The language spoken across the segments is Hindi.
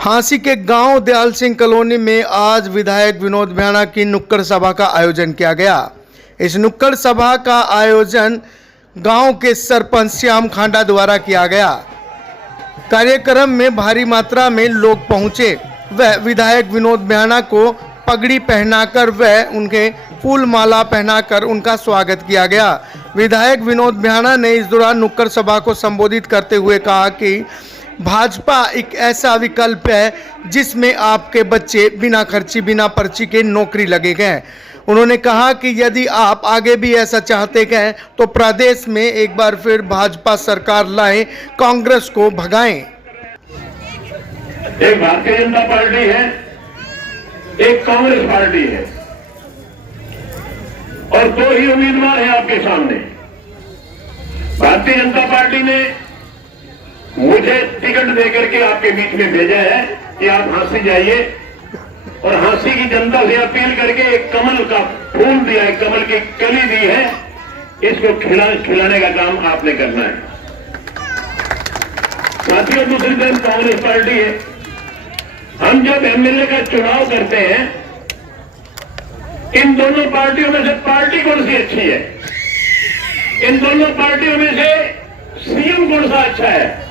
हांसी के गांव दयाल सिंह कॉलोनी में आज विधायक विनोद भ्याणा की नुक्कड़ सभा का आयोजन किया गया। इस नुक्कड़ सभा का आयोजन गांव के सरपंच श्याम खांडा द्वारा किया गया। कार्यक्रम में भारी मात्रा में लोग पहुंचे। वह विधायक विनोद भ्याणा को पगड़ी पहनाकर व उनके फूल माला पहनाकर उनका स्वागत किया गया। विधायक विनोद भ्याणा ने इस दौरान नुक्कड़ सभा को संबोधित करते हुए कहा कि भाजपा एक ऐसा विकल्प है जिसमें आपके बच्चे बिना खर्ची बिना पर्ची के नौकरी लगे गए। उन्होंने कहा कि यदि आप आगे भी ऐसा चाहते हैं तो प्रदेश में एक बार फिर भाजपा सरकार लाएं, कांग्रेस को भगाएं। एक भारतीय जनता पार्टी है, एक कांग्रेस पार्टी है और दो ही उम्मीदवार हैं आपके सामने। भारतीय जनता पार्टी ने मुझे टिकट देकर के आपके बीच में भेजा है कि आप हांसी जाइए और हांसी की जनता से अपील करके एक कमल का फूल दिया है, कमल की कली दी है, इसको खिलाने का काम आपने करना है। साथियों, दूसरी तरफ कांग्रेस पार्टी है। हम जब एमएलए का चुनाव करते हैं, इन दोनों पार्टियों में से पार्टी कौन सी अच्छी है, इन दोनों पार्टियों में से सीएम कौन सा अच्छा है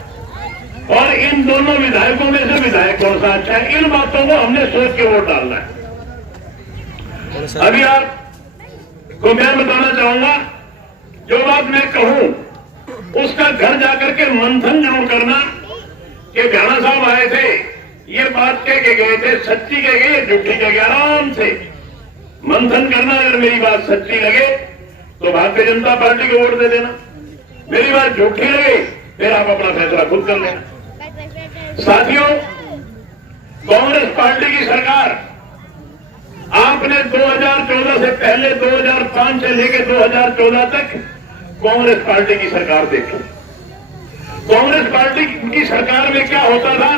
और इन दोनों विधायकों में से विधायक कौन सा अच्छा है, इन बातों को हमने सोच के वोट डालना है। अभी आपको मैं बताना चाहूंगा, जो बात मैं कहूं उसका घर जाकर के मंथन जरूर करना कि भ्याणा साहब आए थे, ये बात कह के गए थे, सच्ची कह गए, झूठी कह गए, आराम से मंथन करना। अगर मेरी बात सच्ची लगे तो भारतीय जनता पार्टी को वोट दे देना, मेरी बात झूठी लगे फिर आप अपना फैसला खुद कर लेना। साथियों, कांग्रेस पार्टी की सरकार आपने 2014 से पहले 2005 से लेकर 2014 तक कांग्रेस पार्टी की सरकार देखी। कांग्रेस पार्टी की सरकार में क्या होता था?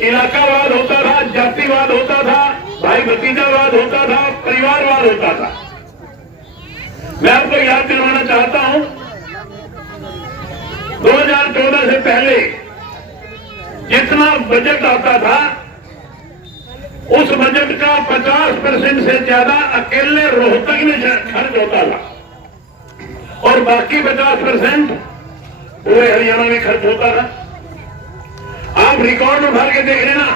इलाकावाद होता था, जातिवाद होता था, भाई भतीजावाद होता था, परिवारवाद होता था। मैं आपको याद दिलवाना चाहता हूं, 2014 से पहले जितना बजट आता था उस बजट का 50% से ज्यादा अकेले रोहतक में खर्च होता था और बाकी 50% पूरे हरियाणा में खर्च होता था। आप रिकॉर्ड उठा के देख लेना,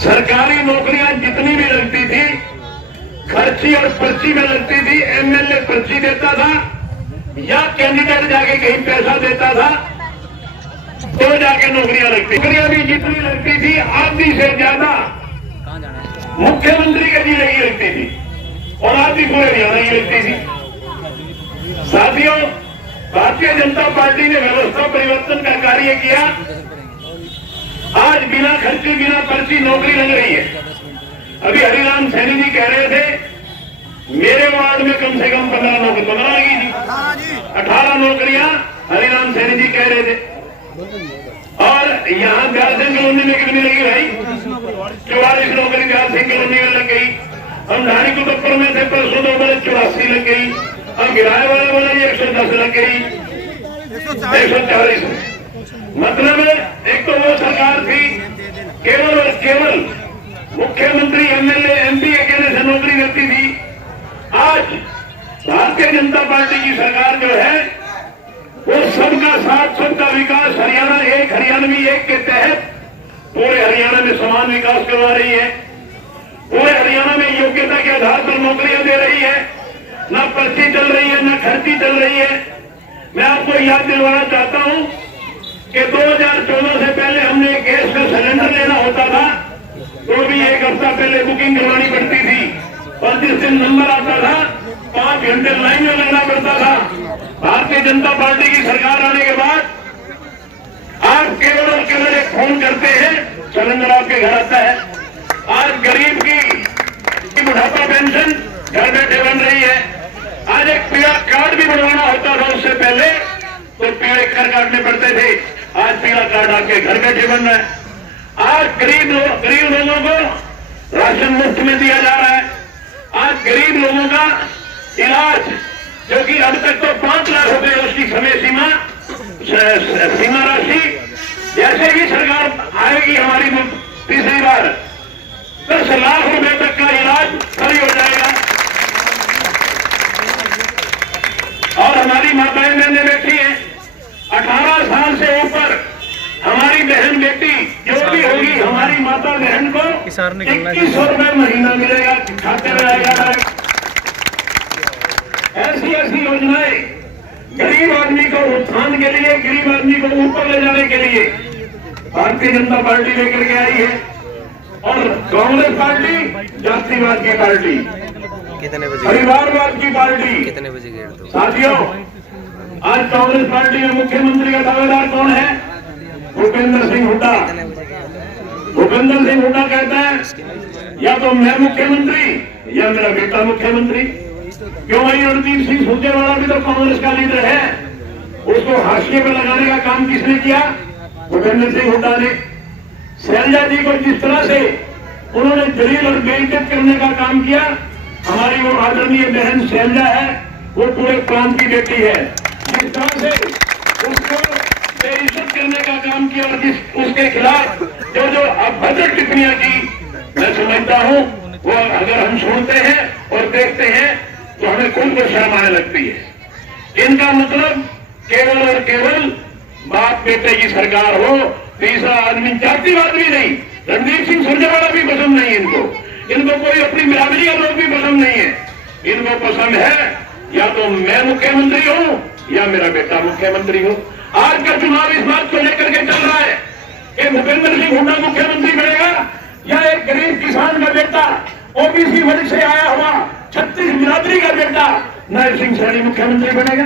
सरकारी नौकरियां जितनी भी लगती थी खर्ची और पर्ची में लगती थी। एमएलए पर्ची देता था या कैंडिडेट जाके कहीं पैसा देता था तो जाके नौकरियां लगती। नौकरियां भी जितनी लगती थी आधी से ज्यादा मुख्यमंत्री के जिले की लगती थी और आधी पूरे हरियाणा की लगती थी। साथियों, भारतीय जनता पार्टी ने व्यवस्था परिवर्तन का कार्य किया। आज बिना खर्ची बिना पर्ची नौकरी लग रही है। अभी हरिराम सैनी जी कह रहे थे मेरे वार्ड में कम से कम 15 नौकरी 15 लगी थी, 18 नौकरियां हरिराम सैनी जी कह रहे थे। और यहाँ दयाल सिंह कॉलोनी में कितनी लगी भाई? 44 नौकरी दयाल सिंह कॉलोनी में लग गई। हम धारी कुतुबपुर में थे परसों 2 बड़े 84 लग गई। हम गिराए वाले बोले 110 लग गई, 140। मतलब एक तो वो सरकार थी केवल और केवल मुख्यमंत्री एमएलए एमपी के कहने से नौकरी करती थी। आज भारतीय जनता पार्टी की सरकार जो है वो सबका साथ सबका विकास हरियाणा एक हरियाणवी एक के तहत पूरे हरियाणा में समान विकास करवा रही है। पूरे हरियाणा में योग्यता के आधार पर नौकरियां दे रही है, न पर्ची चल रही है न खर्ची चल रही है। मैं आपको याद दिलवाना चाहता हूं कि 2014 से पहले हमने गैस का सिलेंडर लेना होता था तो भी 1 हफ्ता पहले बुकिंग करवानी पड़ती थी और जिस दिन नंबर आता था 5 घंटे लाइन में लगना पड़ता था। भारतीय जनता पार्टी की सरकार आने के बाद आप केवल और केवल एक फोन करते हैं, सिलेंडर आपके घर आता है। आज गरीब की बुढ़ापा पेंशन घर बैठे बन रही है। आज एक पीला कार्ड भी बनवाना होता था उससे पहले तो पीले कर काटने पड़ते थे, आज पीला कार्ड आपके घर बैठे बन रहा है। आज गरीब लोगों को राशन मुफ्त में दिया जा रहा है। आज गरीब लोगों का इलाज जो कि अब तक तो 5 लाख रुपए उसकी समय सीमा राशि जैसे ही सरकार आएगी हमारी तीसरी बार 10 लाख रुपए तक का इलाज फ्री हो जाएगा। और हमारी माताएं बहनें बैठी हैं, 18 साल से ऊपर हमारी बहन बेटी जो भी होगी, हमारी माता बहन को 2100 रुपए महीना मिलेगा, खाते में आएगा। ऐसी ऐसी योजनाएं गरीब आदमी को उत्थान के लिए, गरीब आदमी को ऊपर ले जाने के लिए भारतीय जनता पार्टी लेकर के आई है। और कांग्रेस पार्टी जातिवाद की पार्टी, कितने बजे परिवारवाद की पार्टी। कितने बजे गेट दो? साथियों, आज कांग्रेस पार्टी में मुख्यमंत्री का दावेदार कौन है? भूपेंद्र सिंह हुड्डा। भूपेंद्र सिंह हुड्डा कहता है या तो मैं मुख्यमंत्री या मेरा बेटा मुख्यमंत्री। क्यों भाई? रणदीप सिंह सुरजेवाला भी तो कांग्रेस का लीडर है, उसको हाशिए पर लगाने का काम किसने किया? भूपेंद्र सिंह हुड्डा ने। शैलजा जी को जिस तरह से उन्होंने जलील और बेइज्जत करने का काम किया, हमारी वो आदरणीय बहन शैलजा है, वो पूरे प्रांत की बेटी है। जिस तरह से उसको बेइज्जत करने का काम किया और उसके खिलाफ जो अभद्र टिप्पणियां की, मैं समझता हूं वो अगर हम सुनते हैं और देखते हैं तो हमें खुद को शर्म आने लगती है। इनका मतलब केवल और केवल बाप बेटे की सरकार हो, तीसरा आदमी जातिवाद भी नहीं। रणदीप सिंह सुरजेवाला भी पसंद नहीं इनको कोई अपनी बिरादरी का लोग भी पसंद नहीं है। इनको पसंद है या तो मैं मुख्यमंत्री हूं या मेरा बेटा मुख्यमंत्री हो। आज का चुनाव इस बात को लेकर के चल रहा है कि भूपेंद्र सिंह हुड्डा मुख्यमंत्री बनेगा या एक गरीब किसान का बेटा, ओबीसी वर्ग से आया हुआ 36 बिरादरी का बेटा नरसिंह सैनी मुख्यमंत्री बनेगा।